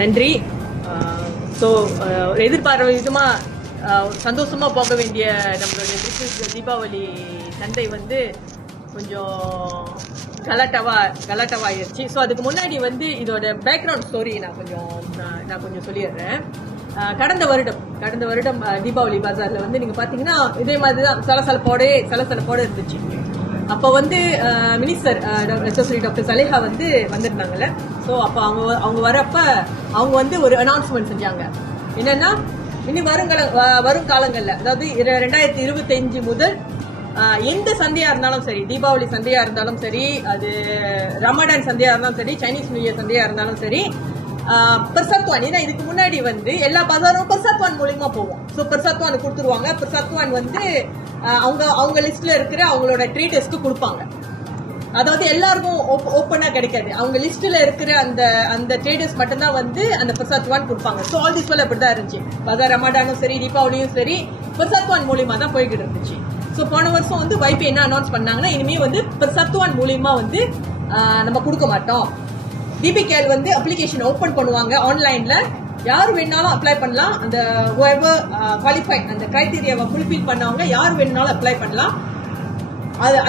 நன்றி. ஸோ எதிர்பார்த்த விதமாக சந்தோஷமாக போக வேண்டிய நம்மளுடைய தீபாவளி சந்தை வந்து கொஞ்சம் கலாட்டாவாயிடுச்சு. ஸோ அதுக்கு முன்னாடி வந்து இதோட பேக்ரவுண்ட் ஸ்டோரி நான் கொஞ்சம் சொல்லிடுறேன். கடந்த வருடம் தீபாவளி பஜாரில் வந்து நீங்கள் பார்த்தீங்கன்னா இதே மாதிரி தான் சலசலப்போடு இருந்துச்சு. அப்போ வந்து மினிஸ்டர் டாக்டர் சலேஹா வந்து வந்திருந்தாங்கல்ல. ஸோ அப்போ அவங்க வரப்ப அவங்க வந்து ஒரு அனௌன்ஸ்மெண்ட் செஞ்சாங்க. என்னன்னா இனி வரும் காலங்களில், அதாவது 2025 முதல் எந்த சந்தையா இருந்தாலும் சரி, தீபாவளி சந்தையா இருந்தாலும் சரி, அது ரமடான் சந்தையா இருந்தாலும் சரி, சைனீஸ் நியூ இயர் சந்தையா இருந்தாலும் சரி, பெர்சத்வான், ஏன்னா இதுக்கு முன்னாடி வந்து எல்லா பஜாரும் பெர்சத்வான் மூலியமா போவோம். ஸோ பெர்சத்வான் கொடுத்துருவாங்க. பெர்சத்வான் வந்து அவங்க லிஸ்ட்ல இருக்கிற அவங்களோட ட்ரேடர்ஸ்க்கு கொடுப்பாங்க. அதாவது எல்லாருக்கும் ஓப்பனா கிடைக்காது. அவங்க லிஸ்ட்ல இருக்கிற அந்த ட்ரேடர்ஸ் மட்டும்தான் வந்து அந்த பெர்சத்வான் கொடுப்பாங்க. ஸோ ஆல் திஸ் வெல் அப்படிதான் இருந்துச்சு. பஜார் ரமடானும் சரி, தீபாவளியும் சரி, பெர்சத்வான் மூலியமா தான் போய்கிட்டு இருந்துச்சு. ஸோ போன வருஷம் வந்து வைபி என்ன அனௌன்ஸ் பண்ணாங்கன்னா, இனிமே வந்து பெர்சத்வான் மூலியமா வந்து நம்ம கொடுக்க மாட்டோம். டிபிகேஎல் வந்து அப்ளிகேஷன் ஓபன் பண்ணுவாங்க ஆன்லைன்ல. யார் வேணாலும் அப்ளை பண்ணலாம். அந்த குவாலிஃபைட், அந்த கிரைட்டீரியாவை ஃபுல்ஃபில் பண்ணவங்க யார் வேணாலும் அப்ளை பண்ணலாம்.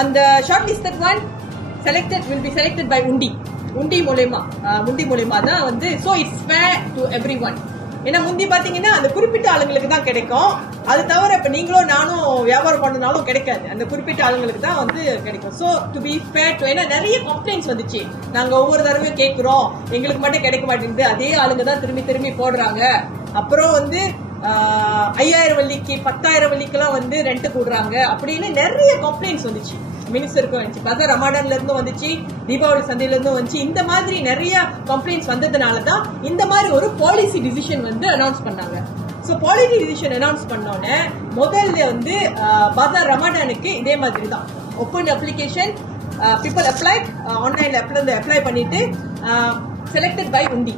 அந்த short listed one will be selected by உண்டி மூலமா தான் வந்து. So it's fair to everyone. ஏன்னா முந்தி பாத்தீங்கன்னா அந்த குறிப்பிட்ட ஆளுங்களுக்கு தான் கிடைக்கும். அது தவிர இப்ப நீங்களும் நானும் வியாபாரம் பண்ணனாலும் கிடைக்காது. அந்த குறிப்பிட்ட ஆளுங்களுக்கு தான் வந்து கிடைக்கும். So to be fair to, ஏன்னா நிறைய கம்ப்ளைண்ட்ஸ் வந்துச்சு. நாங்க ஒவ்வொரு தடவையும் கேட்கிறோம், எங்களுக்கு மட்டும் கிடைக்க மாட்டேங்குது, அதே ஆளுங்க தான் திரும்பி போடுறாங்க. அப்புறம் வந்து 5000 வள்ளிக்கு 10,000 வள்ளிக்கெல்லாம் வந்து ரெண்ட் கூடுறாங்க அப்படின்னு நிறைய கம்ப்ளைண்ட்ஸ் வந்துச்சு. மினிஸ்டருக்கும் வந்துச்சு, பஜார் ரமடான்ல இருந்தும் வந்துச்சு, தீபாவளி சந்தையில இருந்தும் வந்துச்சு. இந்த மாதிரி நிறைய கம்ப்ளைண்ட்ஸ் வந்ததுனாலதான் இந்த மாதிரி ஒரு பாலிசி டிசிஷன் வந்து அனௌன்ஸ் பண்ணாங்க. சோ பாலிசி டிசிஷன் அனௌன்ஸ் பண்ணோன்னே முதல்ல வந்து பஜார் ரமடானுக்கு இதே மாதிரி தான் ஓப்பன் அப்ளிகேஷன், பீப்புள் அப்ளை ஆன்லைன்ல அப்ளை பண்ணிட்டு செலக்டட் பை உண்டி.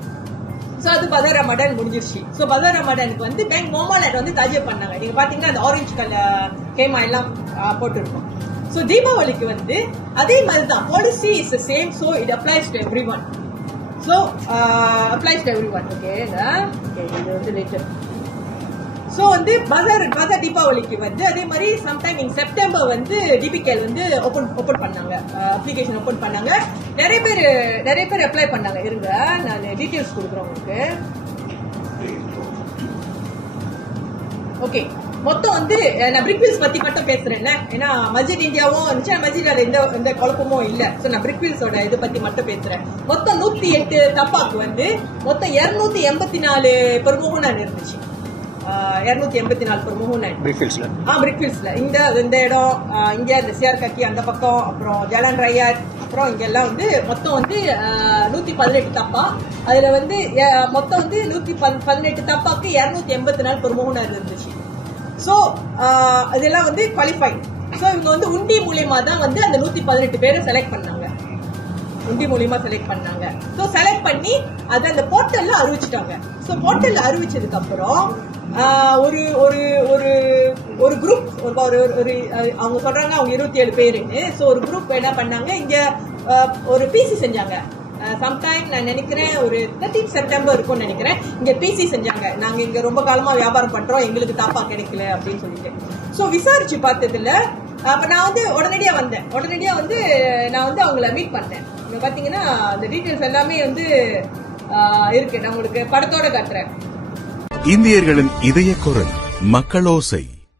சோ அது பஜார் ரமடான் முடிஞ்சிருச்சு. சோ பஜார் ரமடானுக்கு வந்து பேங்க் மோமாலட் வந்து தாஜர் பண்ணாங்க. நீங்க பாத்தீங்கன்னா அந்த ஆரஞ்சு கலர் கேமா எல்லாம் போட்டுருக்கோம். So தீபாவளிக்கு வந்து அதே மாதிரி தான் policy is the same. So it applies to everyone. So applies to everyone. Okay இது வந்து லேட்டர். So வந்து பஜார் தீபாவளிக்கு வந்து அதே மாதிரி சம்டைம் இன் செப்டம்பர் வந்து டிபிகேஎல் வந்து ஓபன் பண்ணாங்க, அப்ளிகேஷன் ஓபன் பண்ணாங்க. நிறைய பேர் அப்ளை பண்ணாங்க. இருங்க நான் டீடைல்ஸ் கொடுக்குறேன் உங்களுக்கு. ஓகே, மொத்தம் வந்து நான் பிரிக்வீல்ஸ் பத்தி மட்டும் பேசுறேன். ஏன்னா மஸ்ஜித் இந்தியாவும் இருந்துச்சு, மஸ்ஜித்ல எந்த குழப்பமும் இல்ல. சோ நான் பிரிக்வீல்ஸோட இது பத்தி மட்டும் பேசுறேன். மொத்தம் 108 தப்பாக்கு வந்து மொத்தம் 284 பெர்மோகனான் இருந்துச்சு. 284 பெர்மோகனான் பிரிக்வீல்ஸ்ல. இந்த இடம் இங்க இந்த சிஆர்கக்கி அந்த பக்கம், அப்புறம் ஜலான் ரயாத், அப்புறம் இங்க எல்லாம் வந்து மொத்தம் வந்து 118 தப்பா. அதுல வந்து மொத்தம் வந்து 118 தப்பாக்கு 284 பெர்மோகனான் இருந்துச்சு. சோ இதெல்லாம் வந்து குவாலிஃபைட். சோ இவங்க வந்து உண்டி மூலியமா தான் வந்து அந்த 118 பேரை செலக்ட் பண்ணாங்க. உண்டி மூலியமா செலக்ட் பண்ணாங்க. சோ செலக்ட் பண்ணி அதை அந்த போர்ட்டல்ல அறிவிச்சிட்டாங்க. சோ போர்ட்டல்ல அறிவிச்சதுக்கு அப்புறம் ஒரு ஒரு ஒரு ஒரு குரூப், அவங்க சொல்றாங்க அவங்க 27 பேருன்னு. சோ ஒரு குரூப் என்ன பண்ணாங்க, இங்க ஒரு பிசி செஞ்சாங்க. சம்டைம் நான் நினைக்கிறேன் ஒரு 13 செப்டம்பர் இருக்கும்னு நினைக்கிறேன். இங்க பிசி செஞ்சாங்க. நாங்க இங்க ரொம்ப காலமா வியாபாரம் பண்றோம், எங்களுக்கு தாப்பா கிடைக்கல அப்படின்னு சொல்லிட்டு. சோ விசாரிச்சு பார்த்ததுல அப்ப நான் வந்து உடனடியா வந்து நான் வந்து அவங்கள மீட் பண்ணேன். இங்க பாத்தீங்கன்னா அந்த டீடைல்ஸ் எல்லாமே வந்து இருக்கு. நான் உங்களுக்கு படத்தோட காட்டுறேன். இந்தியர்களின் இதய குரல் மக்களோசை.